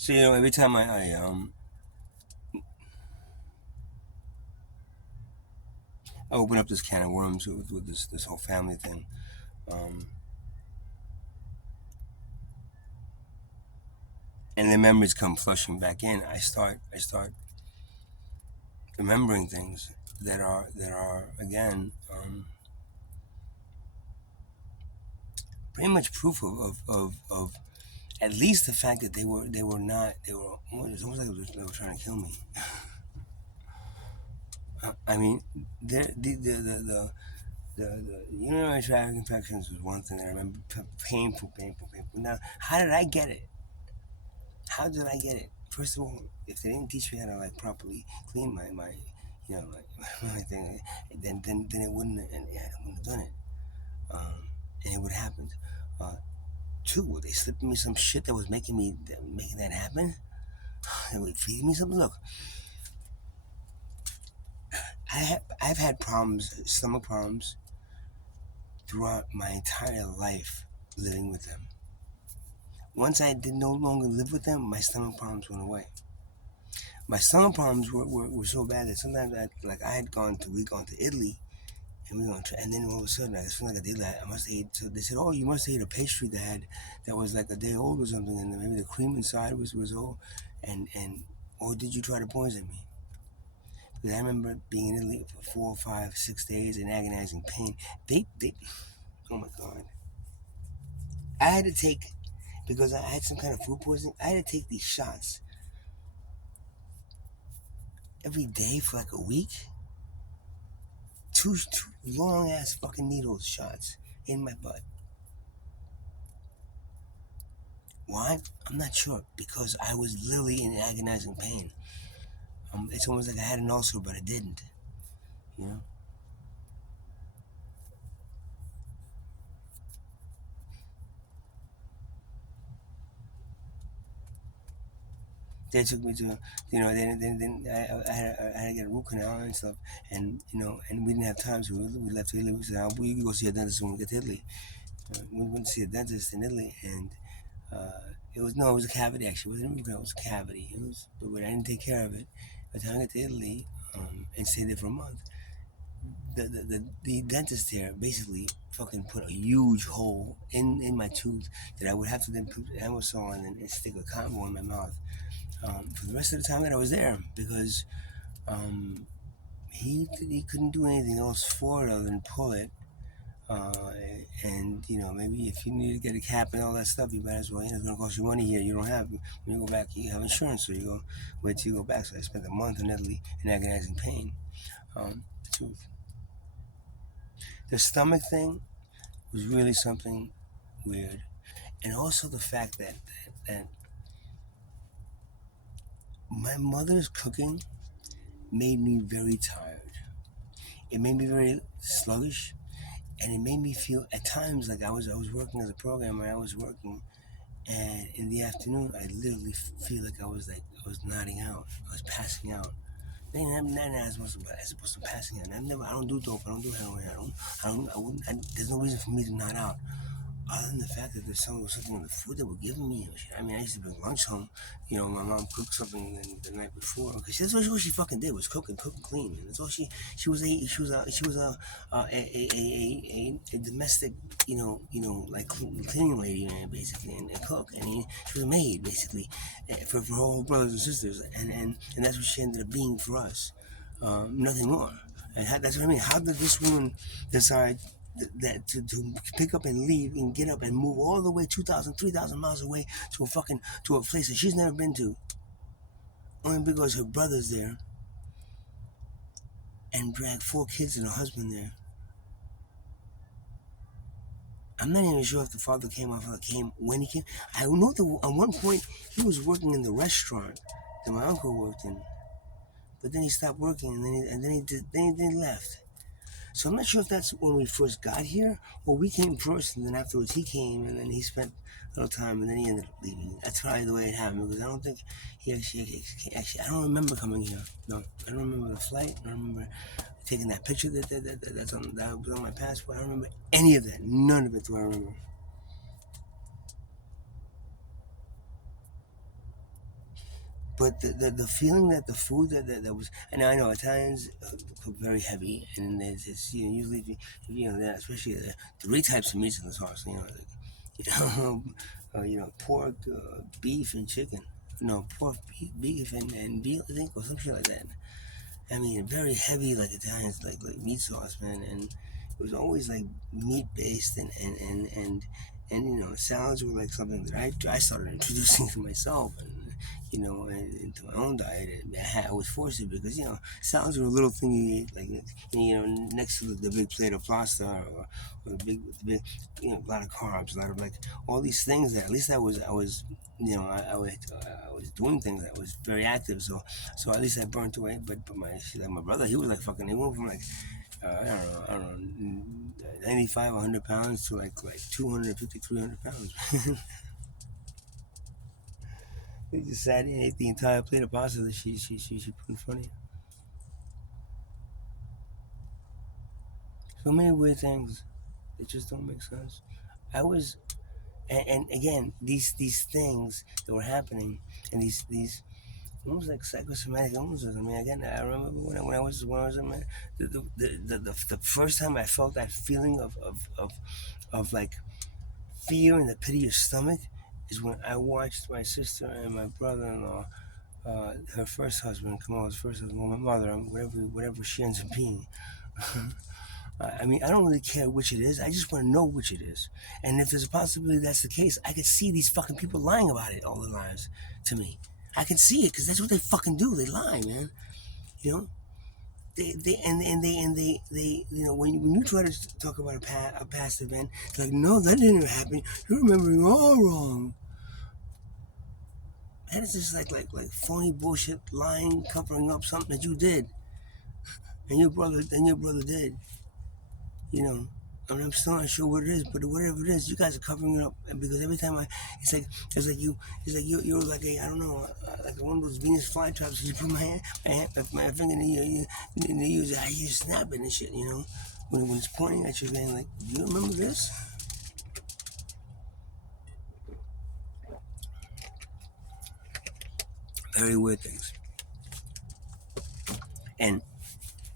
So every time I open up this can of worms with this whole family thing, um, and the memories come flushing back in. I start remembering things that are again pretty much proof of at least the fact that they were not they were it's almost like they were trying to kill me. I mean, the urinary tract infections was one thing. I remember painful. Now, how did I get it? How did I get it? First of all, if they didn't teach me how to like properly clean my my thing, then it wouldn't I wouldn't have done it, and it would have happened. Uh, Two, were they slipping me some shit that was making that happen? They would feed me something. Look, I've had problems, stomach problems, throughout my entire life living with them. Once I did no longer live with them, my stomach problems went away. My stomach problems were so bad that sometimes I had gone to Italy, and then all of a sudden I just felt like I must have ate. So they said, oh, you must have ate a pastry that was like a day old or something, and maybe the cream inside was old, and or did you try to poison me? Because I remember being in Italy for 4, 5, 6 days in agonizing pain. They oh my god, I had to take, because I had some kind of food poisoning. I had to take these shots every day for like a week. Two long ass fucking needles shots in my butt. Why? I'm not sure. Because I was literally in agonizing pain. It's almost like I had an ulcer, but I didn't. You know. They took me to, then I had to get a root canal and stuff, and we didn't have time, so we left Italy. We said, we can go see a dentist when we get to Italy. We went to see a dentist in Italy, and it was a cavity actually. It wasn't a root canal, it was a cavity. But I didn't take care of it. By the time I got to Italy, and stayed there for a month, the dentist there basically fucking put a huge hole in my tooth that I would have to then put aerosol on and stick a cotton ball in my mouth, for the rest of the time that I was there, because um, he couldn't do anything else for it other than pull it. Uh, and maybe if you need to get a cap and all that stuff, you might as well. It's gonna cost you money here. You don't have, when you go back. You have insurance, so you go wait till you go back. So I spent a month in Italy in agonizing pain. So the stomach thing was really something weird, and also the fact that my mother's cooking made me very tired. It made me very sluggish, and it made me feel at times like I was working as a programmer. I was working, and in the afternoon, I literally feel like I was nodding out. I was passing out. Not as opposed to passing out. I don't do dope. I don't do heroin. I wouldn't. There's no reason for me to nod out, other than the fact that there's something in the food that were giving me. I mean, I used to bring lunch home. My mom cooked something the night before. Because that's all she fucking did was cook and clean. And that's all she was a domestic, like cleaning lady, man, basically, and cook. And she was a maid, basically, for her whole brothers and sisters. And that's what she ended up being for us. Nothing more. And that's what I mean. How did this woman decide that to pick up and leave and get up and move all the way 2,000, 3,000 miles away to a place that she's never been to, only because her brother's there, and drag 4 kids and a husband there? I'm not even sure if the father came or father came when he came. I know that at one point he was working in the restaurant that my uncle worked in, but then he stopped working, and then he left. So I'm not sure if that's when we first got here, or we came first, and then afterwards he came, and then he spent a little time, and then he ended up leaving. That's probably the way it happened, because I don't think I don't remember coming here. No, I don't remember the flight. I don't remember taking that picture that was on my passport. I don't remember any of that. None of it do I remember. but the feeling that the food that was, and I know Italians cook very heavy, and it's usually especially three types of meats in the sauce, you know, pork, beef, and chicken. No, pork, beef, and veal, I think, or something like that. I mean, very heavy, like Italians, like meat sauce, man, and it was always like meat based, and salads were like something that I started introducing to myself, and into my own diet. And I was forced to because salads were a little thing you ate, like next to the big plate of pasta or the big, a lot of carbs, a lot of like all these things that at least I was I was doing things. I was very active, so at least I burnt away. But my brother, he was like fucking. He went from like I don't know, 95, 100 pounds to like 250, 300 pounds. He just sat and ate the entire plate of pasta that she put in front of you. So many weird things that just don't make sense. I was, and again, these things that were happening, and these almost like psychosomatic illnesses. I mean, again, I remember when I was in my the first time I felt that feeling of like fear in the pit of your stomach is when I watched my sister and my brother-in-law, her first husband, Kamal's first husband, well, my mother, whatever she ends up being. I mean, I don't really care which it is. I just want to know which it is. And if there's a possibility that's the case, I could see these fucking people lying about it all their lives to me. I can see it because that's what they fucking do. They lie, man. You know, they when you try to talk about a past event, it's like, no, that didn't happen. You're remembering all wrong. That is just like phony bullshit, lying, covering up something that you did, and your brother did. You know, I mean, I'm still not sure what it is, but whatever it is, you guys are covering it up. And because every time it's like you're like I don't know, like one of those Venus flytraps. You put my finger in the ears, I hear you snapping and shit. When it's pointing at you, saying like, do you remember this? Very weird things. And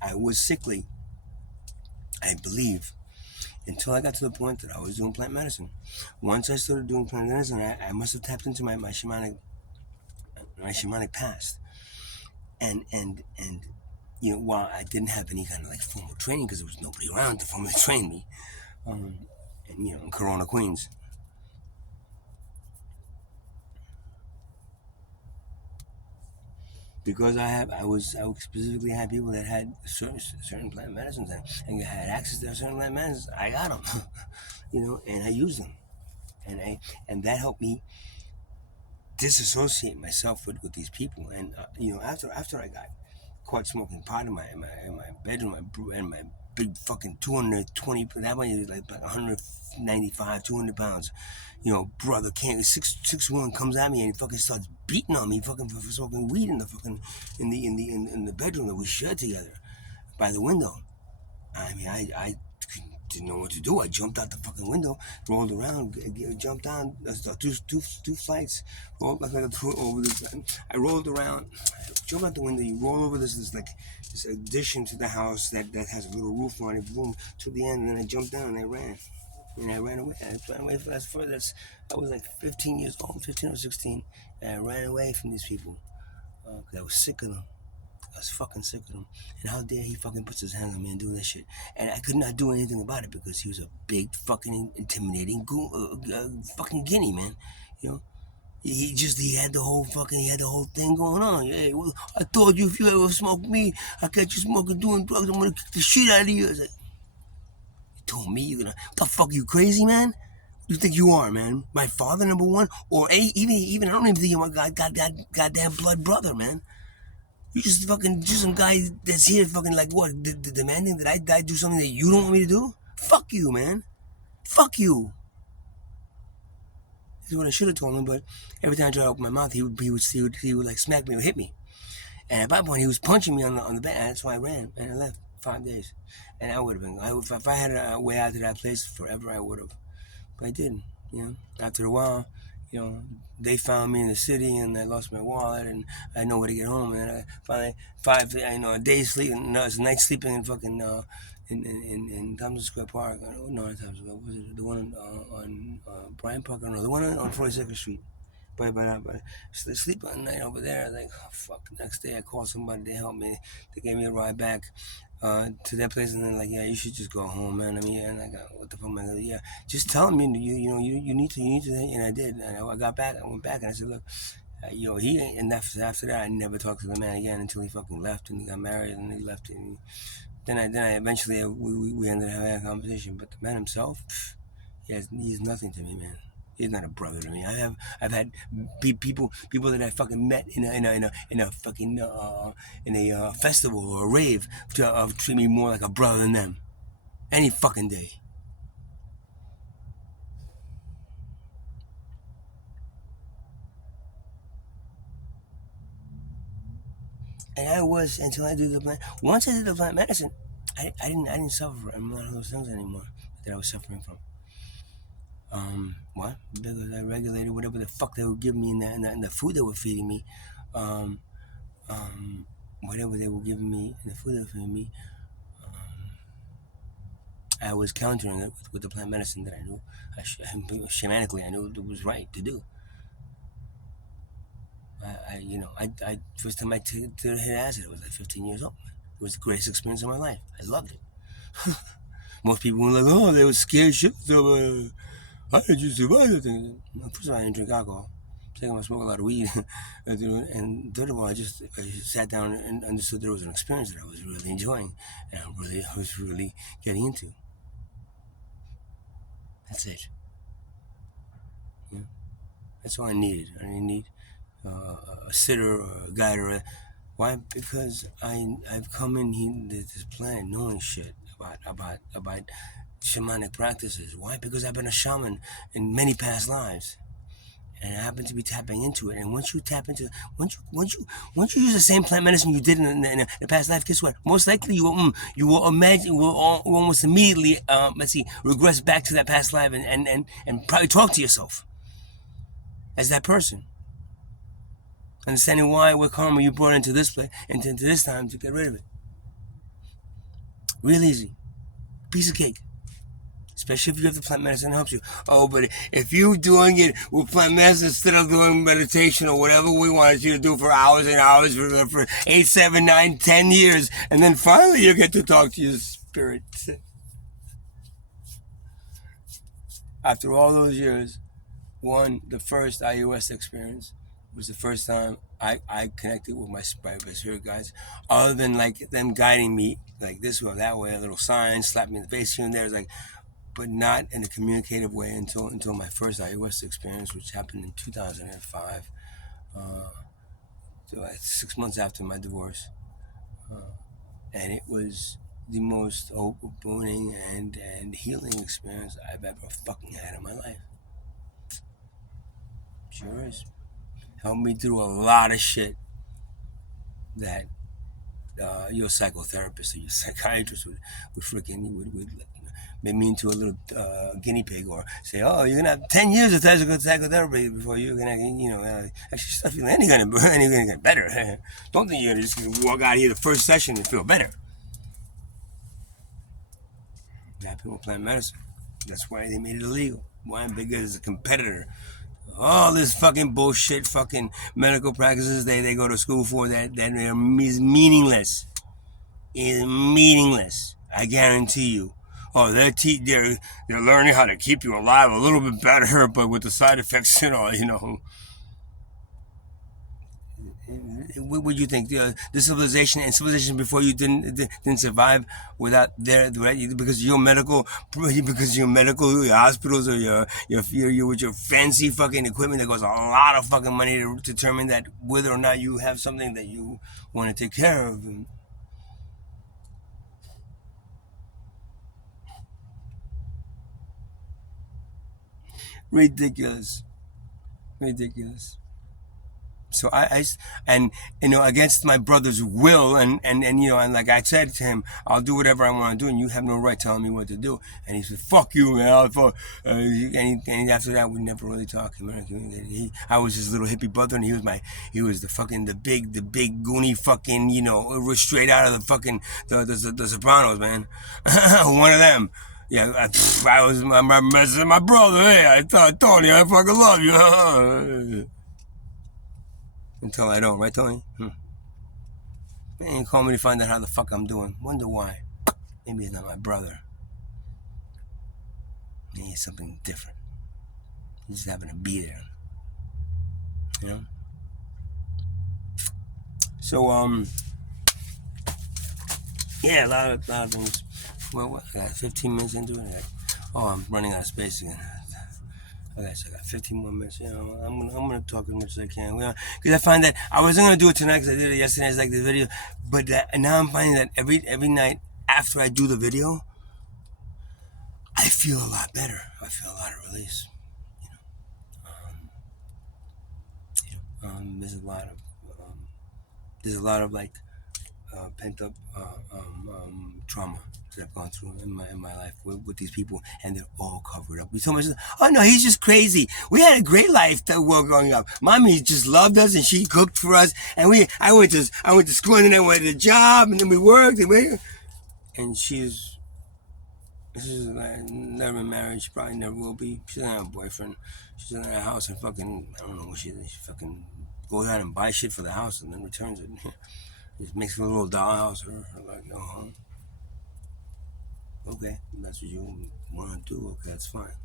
I was sickly, I believe, until I got to the point that I was doing plant medicine. Once I started doing plant medicine, I must have tapped into my shamanic past, and while I didn't have any kind of like formal training because there was nobody around to formally train me, um, and in Corona, Queens, because I specifically had people that had certain plant medicines and had access to certain plant medicines. I got them, and I used them, and that helped me disassociate myself with these people. And after I got caught smoking pot in my bedroom, and my big fucking 220, that way was like 195, 200 pounds. Brother can't 6'1" comes at me and he fucking starts beating on me, fucking for smoking weed in the fucking in the bedroom that we shared together by the window. I mean, I didn't know what to do. I jumped out the fucking window, rolled around, jumped down two flights, rolled like over this. I rolled around, jumped out the window. You roll over this like this addition to the house that has a little roof on it. Boom to the end, and then I jumped down and I ran. And I ran away. I ran away. I was like 15 years old, 15 or 16, and I ran away from these people because I was sick of them. I was fucking sick of him. And how dare he fucking puts his hands on me and do that shit. And I could not do anything about it because he was a big fucking intimidating fucking guinea, man. You know? He had the whole thing going on. Hey, well, I told you if you ever smoke me, I catch you smoking, doing drugs, I'm gonna kick the shit out of you. I was like, you told me you're gonna, what the fuck, you crazy, man? You think you are, man? My father, number one, or even I don't even think you're my goddamn blood brother, man. You just some guy that's here fucking like what? Demanding that I do something that you don't want me to do? Fuck you, man. Fuck you. This is what I should have told him, but every time I tried to open my mouth, he would like smack me or hit me. And at that point, he was punching me on the bed. And that's why I ran and I left 5 days. And I would have been. If I had a way out of that place forever, I would have. But I didn't. After a while, you know, they found me in the city, and I lost my wallet, and I had nowhere to get home, and I finally a day sleep, no, it's a night sleeping in fucking in Thompson Square Park. No, not Thompson Square. Was it the one on Bryant Park? No, the one on 42nd Street. But sleep one night over there. Like, oh, fuck. Next day, I called somebody. They helped me. They gave me a ride back to that place, and then like, yeah, you should just go home, man. I mean, yeah, and I got what the fuck, man. Yeah, just tell me, you need to, and I did. And I got back. I went back, and I said, look, he and after that, I never talked to the man again until he fucking left, and he got married, and he left. And then I eventually we ended up having a conversation. But the man himself, he's nothing to me, man. He's not a brother to me. I've had people that I fucking met in a fucking in a festival or a rave to treat me more like a brother than them any fucking day. And I was until I did the plant. Once I did the plant medicine, I didn't suffer from a lot of those things anymore that I was suffering from. What? Because I regulated whatever the fuck they would give me in the food they were feeding me. Um, um, Whatever they were giving me in the food they were feeding me, I was countering it with the plant medicine that I knew. Shamanically, I knew it was right to do. I first time to hit acid, I was like 15 years old. It was the greatest experience of my life. I loved it. Most people were like, oh, they were scared shit. So, how did you survive the thing? First of all, I didn't drink alcohol. Second, I smoked a lot of weed. And third of all, I just sat down and understood there was an experience that I was really enjoying, and I was really getting into. That's it. Yeah. That's all I needed. I didn't need a sitter or a guide or why? Because I've come in this planet knowing shit about shamanic practices. Why? Because I've been a shaman in many past lives, and I happen to be tapping into it. And once you tap into, once you use the same plant medicine you did in the past life, guess what? Most likely you will imagine will almost immediately regress back to that past life and probably talk to yourself as that person, understanding why what karma you brought into this place into this time to get rid of it. Real easy, piece of cake. Especially if you have the plant medicine that helps you. Oh, but if you're doing it with plant medicine instead of doing meditation or whatever we wanted you to do for hours and hours for 8, 7, 9, 10 years, and then finally you get to talk to your spirit. After all those years, the first iOS experience was the first time I connected with my spirit guides, other than like them guiding me like this way or that way, a little sign, slap me in the face here and there. It's like, but not in a communicative way until my first iOS experience, which happened in 2005, so 6 months after my divorce, and it was the most opening and healing experience I've ever fucking had in my life. Sure is. Helped me through a lot of shit that your psychotherapist or your psychiatrist would freaking would make me into a little guinea pig or say, oh, you're gonna have 10 years of psychotherapy before you're gonna actually start feeling any gonna get better. Don't think you're gonna just walk out here the first session and feel better. That people plant medicine. That's why they made it illegal. Why? Because it's a competitor. All this fucking bullshit, fucking medical practices they go to school for that are meaningless. Is meaningless. I guarantee you. Oh, they're learning how to keep you alive a little bit better, but with the side effects and all, What would you think? The civilization and civilization before you didn't survive without their right because your medical your hospitals or your with your fancy fucking equipment that costs a lot of fucking money to determine that whether or not you have something that you want to take care of. Ridiculous, ridiculous. So and against my brother's will, and and like I said to him, I'll do whatever I want to do, and you have no right telling me what to do. And he said, "Fuck you, man." And after that, we never really talked. I was his little hippie brother, and he was the big goony fucking, straight out of the fucking the Sopranos, man. One of them. Yeah, I was messing my brother. Hey, I thought, Tony, I fucking love you. Until I don't, right, Tony? They ain't call me to find out how the fuck I'm doing. Wonder why. Maybe it's not my brother. Maybe it's something different. He just happened to be there. You know? So, yeah, a lot of things. Well, I got 15 minutes into it. I'm running out of space again. Okay, so I got 15 more minutes. I'm gonna talk as much as I can. Because I find that I wasn't gonna do it tonight because I did it yesterday. It's like the video, but now I'm finding that every night after I do the video, I feel a lot better. I feel a lot of release. There's a lot of like pent up trauma that I've gone through in my life with these people, and they're all covered up. We so much. Oh no, he's just crazy. We had a great life growing up. Mommy just loved us, and she cooked for us. And I went to school, and then I went to a job, and then we worked, and she's never been married. She probably never will be. She doesn't have a boyfriend. She's in her house and fucking, I don't know what she is. She fucking goes out and buys shit for the house and then returns it. Just makes a little dollhouse or like no home. Okay, that's what you want to do. Okay, that's fine.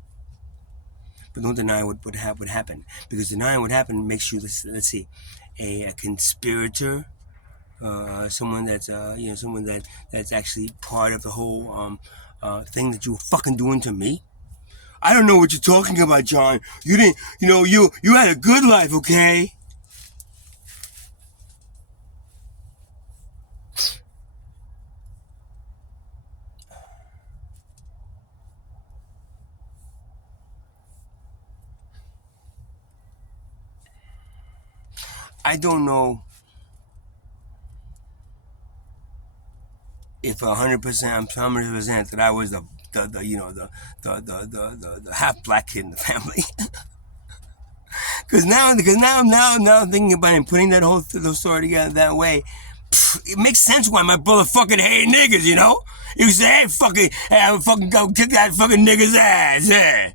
But don't deny what happened, because denying what happened makes you, let's see, a conspirator, someone that's someone that's actually part of the whole thing that you were fucking doing to me. I don't know what you're talking about, John. You didn't, you had a good life, okay? I don't know if 100%, I'm 100% that I was the half black kid in the family. Because now I'm thinking about it and putting that whole story together that way. It makes sense why my brother fucking hated niggas, He would say, I would fucking go kick that fucking nigga's ass, yeah.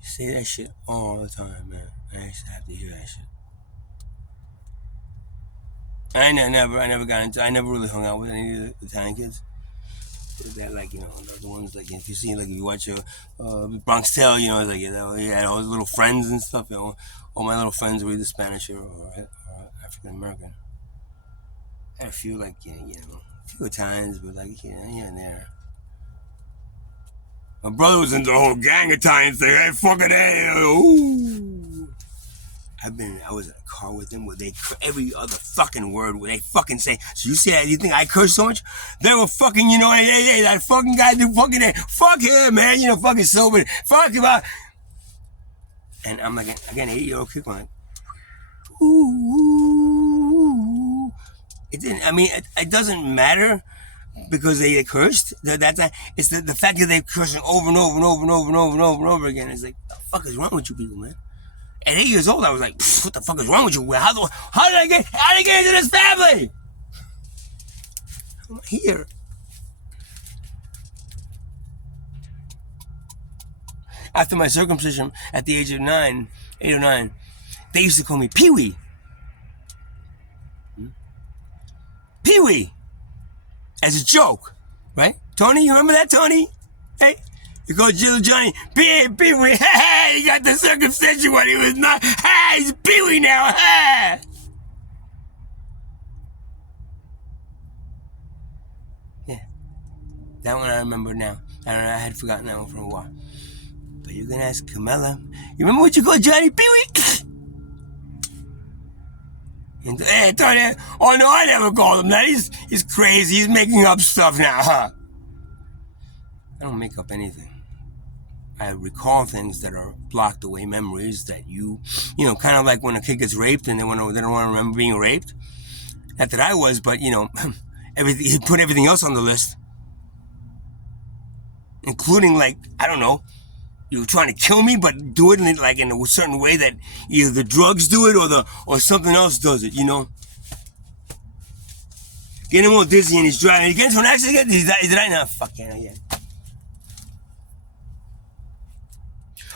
You say that shit all the time, man. I used to have to hear that shit. I never really hung out with any of the Italian kids. They're like, the ones like, if you watch Bronx Tale, like, he had all his little friends and stuff. All my little friends were either Spanish or African American. I had a few, like, a few Italians, but like, here and there. My brother was into the whole gang Italian thing. Hey, fucking hey, ooh. I was in a car with them where every other fucking word where they fucking say, so you think I curse so much? They were fucking, hey, that fucking guy do fucking, fuck him, man, fucking sober, fuck him out. And I'm like, again, an 8-year-old kid going, ooh. It didn't, it doesn't matter because they cursed. It's the fact that they're cursing over and over and over and over and over and over and over again. It's like, what the fuck is wrong with you people, man? At 8 years old, I was like, what the fuck is wrong with you? How did I get into this family? I'm here. After my circumcision at the age of 8 or 9, they used to call me Pee-wee. Pee-wee. As a joke, right? Tony, you remember that, Tony? Hey? You call Jill Johnny, Pee-wee, he got the circumcision when he was not, he's Pee-wee now, Yeah, that one I remember now. I had forgotten that one for a while. But you can ask Camilla, you remember what you called Johnny, Pee-wee? And, hey, Tony, oh no, I never called him that, he's crazy, he's making up stuff now, huh? I don't make up anything. I recall things that are blocked away memories that kind of like when a kid gets raped and they don't want to remember being raped. Not that I was, but everything he put everything else on the list, including like I don't know, you were trying to kill me, but do it in a certain way that either the drugs do it or something else does it. Getting all dizzy and he's driving. He gets into an accident. Did I not? Fuck yeah, yeah.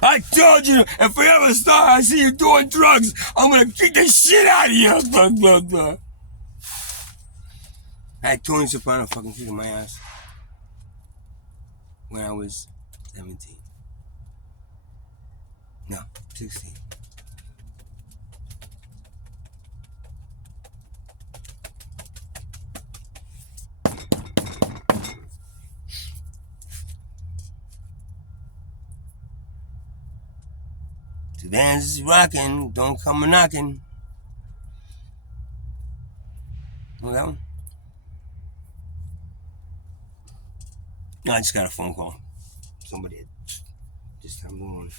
I told you, if we ever start, I see you doing drugs, I'm gonna kick the shit out of you. Blah, blah, blah. I had Tony Soprano fucking kicking my ass when I was 17. No, 16. The band's rocking, don't come a knocking. Know that one? No, I just got a phone call. Somebody had just time going.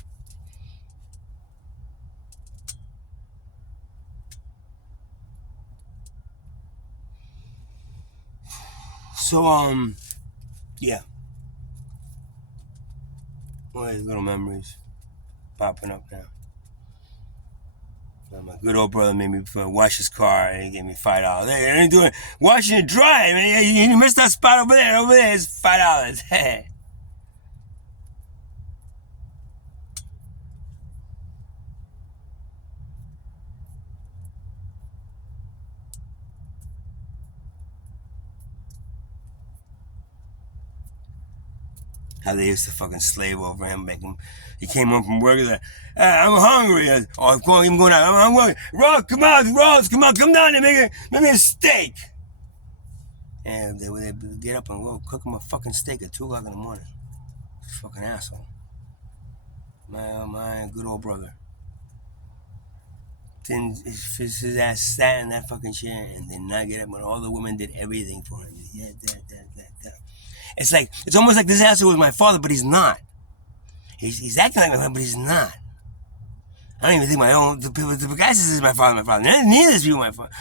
So, yeah. All these little memories popping up now. My good old brother made me wash his car and he gave me $5. Hey, I didn't do it. Washing it dry, man. You missed that spot over there. Over there, it's $5. How they used to fucking slave over him, make him. He came home from work. He's like, I'm hungry. I'm going out. I'm hungry. Rose, come on, come down and make me a steak. And they would get up and go cook him a fucking steak at 2 o'clock in the morning. Fucking asshole. My good old brother. Then his ass sat in that fucking chair and did not get up when all the women did everything for him. Yeah, that. It's almost like this asshole was my father, but he's not. He's acting like my father, but he's not. I don't even think the guy says is my father. Neither of these people my father.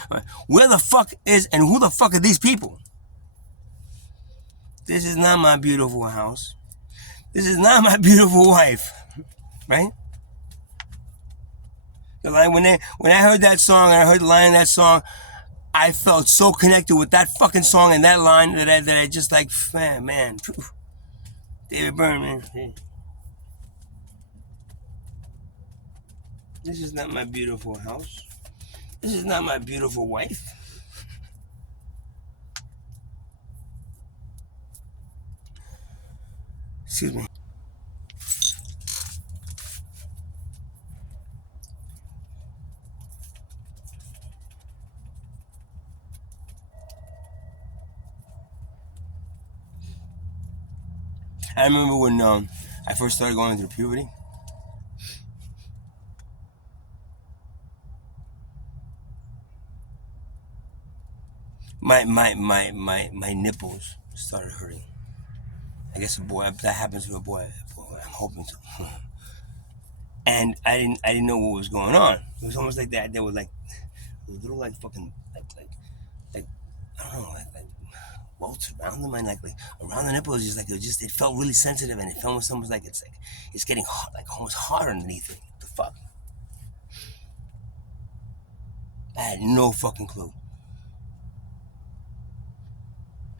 Where the fuck is, and who the fuck are these people? This is not my beautiful house. This is not my beautiful wife. Right? When I heard that song, and I heard the line of that song, I felt so connected with that fucking song and that line that I just like, man. David Byrne, man. Hey. This is not my beautiful house. This is not my beautiful wife. Excuse me. I remember when I first started going through puberty. My nipples started hurting. I guess that happens to a boy. I'm hoping to. And I didn't know what was going on. It was almost like that. There was like a little like fucking like I don't know like welts around them and like around the nipples. It felt really sensitive and it felt almost like it's getting hot, like almost hard underneath it. What the fuck? I had no fucking clue.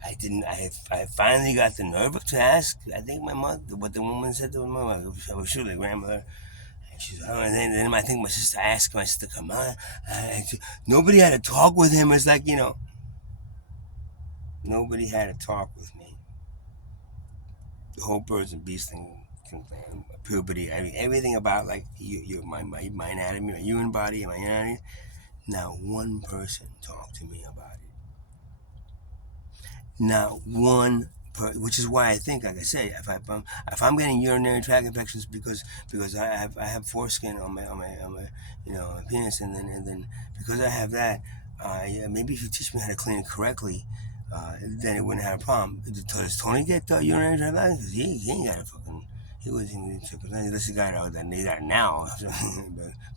I finally got the nerve to ask. I think my mother, what the woman said to my mother, I was sure the grandmother. And she's, and then I think my sister asked my sister, come on. Nobody had to talk with him. It's like, nobody had to talk with me. The whole birds and beast thing, puberty, I mean, everything about like my anatomy, my human body, my anatomy. Not one person talked to me about it. Not one, which is why I think, like I say, if I'm getting urinary tract infections because I have foreskin on my my penis, and then because I have that, yeah, maybe if you teach me how to clean it correctly, then it wouldn't have a problem. Does Tony get urinary tract infections? He ain't got a fucking. He wasn't circumcised. This is a guy that they got now.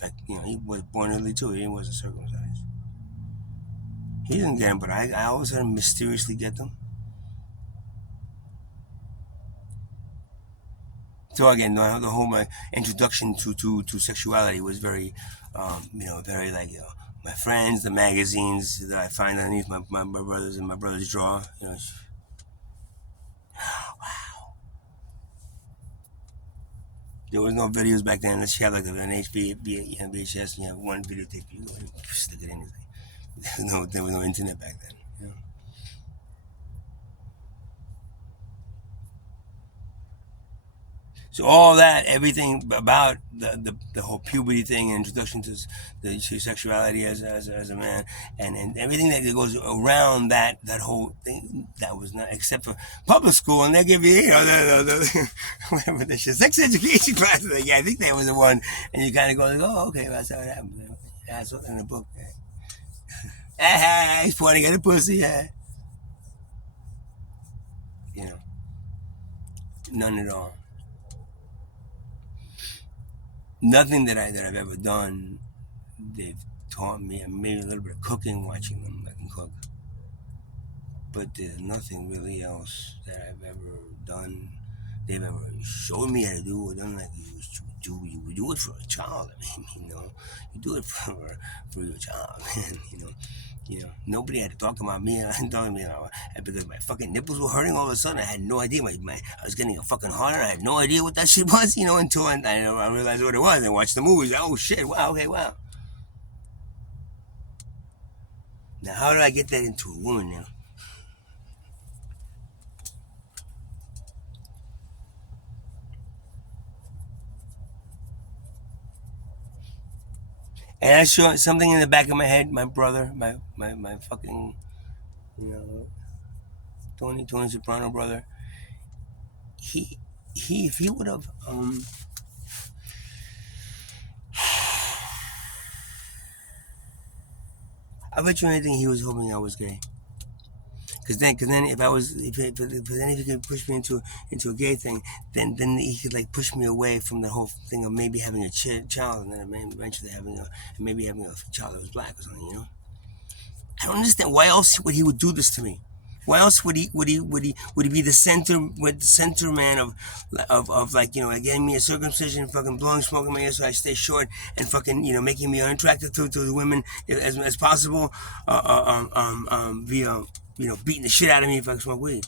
But he was born early too. He wasn't circumcised. He didn't get them, but I all of a sudden mysteriously get them. So again, the whole my introduction to sexuality was very, very like my friends, the magazines that I find underneath my brothers and my brother's drawer. There was no videos back then. Unless you have like an VHS and you have one videotape, you go and stick it in. There was no internet back then. So all that, everything about the whole puberty thing, introduction to sexuality as a man, and everything that goes around that whole thing, that was not except for public school, and they give you whatever the shit, sex education class. Yeah, I think that was the one, and you kind of go, like, oh, okay, that's how it happened. That's in the book. He's pointing at a pussy. You know, none at all. Nothing that I've ever done. They've taught me, and maybe a little bit of cooking, watching them let them cook. But there's nothing really else that I've ever done. They've ever showed me how to do it. I'm like, you would do it for a child. I mean, you do it for your child, man. Nobody had to talk about me. I'm talking because my fucking nipples were hurting all of a sudden. I had no idea. I was getting a fucking harder. I had no idea what that shit was. Until I realized what it was. I watched the movies. Oh shit! Wow. Okay. Wow. Now, how do I get that into a woman now? And I saw something in the back of my head. My brother, my fucking, you know, Tony Soprano brother. He if he would have I bet you anything he was hoping I was gay. Cause then if I was if he could push me into a gay thing, then he could like push me away from the whole thing of maybe having a child, and then eventually having a child that was black or something. I don't understand why else would he would do this to me. Why else would he be the center man of like getting me a circumcision, fucking blowing smoke in my ear so I stay short, and fucking making me unattractive to the women as possible, via beating the shit out of me if I smoke weed.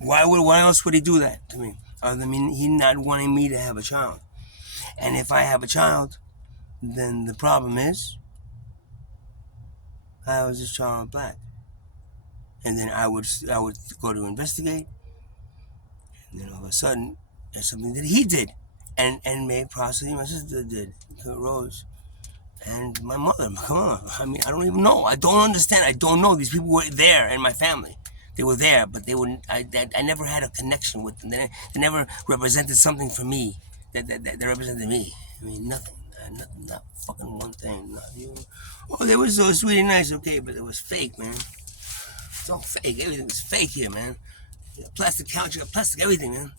Why else would he do that to me? Other than he not wanting me to have a child. And if I have a child, then the problem is I was this child black. And then I would go to investigate, and then all of a sudden there's something that he did, and made possibly my sister did, Rose, and my mother. Come on, I mean I don't even know. I don't understand. I don't know. These people were there in my family. They were there, but they wouldn't. I never had a connection with them. They never represented something for me that represented me. I mean nothing. Nothing. Not fucking one thing. Not you. Oh, they were so sweet and nice. Okay, but it was fake, man. It's all fake. Everything is fake here, man. Plastic couch, you got plastic everything, man.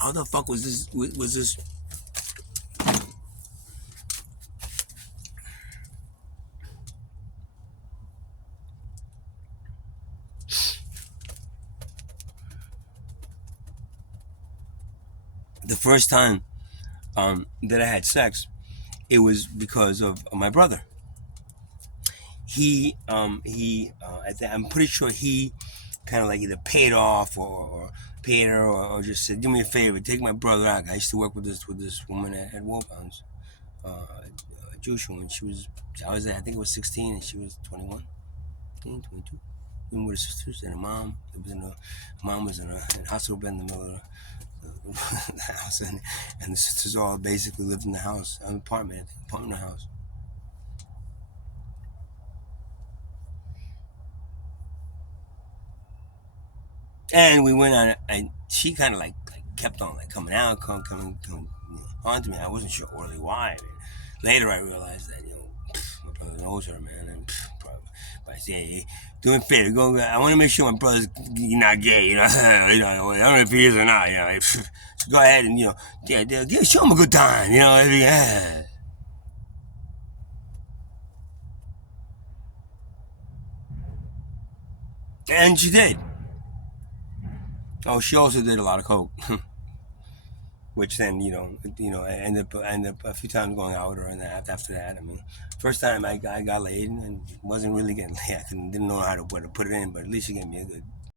How the fuck was this? Was this? The first time that I had sex, it was because of my brother. I'm pretty sure he kind of like either paid off or paid her or just said, "Do me a favor, take my brother out." I used to work with this woman at Wolfhounds, a Jewish woman. I think it was 16 and she was 21, 22. Even with her sisters and her mom. Mom was in a hospital bed in the middle of the house, and the sisters all basically lived in the house, an apartment house. And we went on, and she kind of like kept on like coming out, coming on to me. I wasn't sure really why. Later, I realized that my brother knows her, man. And but I say, do me a favor, go. I want to make sure my brother's not gay. You know, I don't know if he is or not. So go ahead and show him a good time. And she did. Oh, she also did a lot of coke, which then I ended up a few times going out with her and after that. I mean, first time I got laid and wasn't really getting laid. I didn't know how to put it in, but at least she gave me a good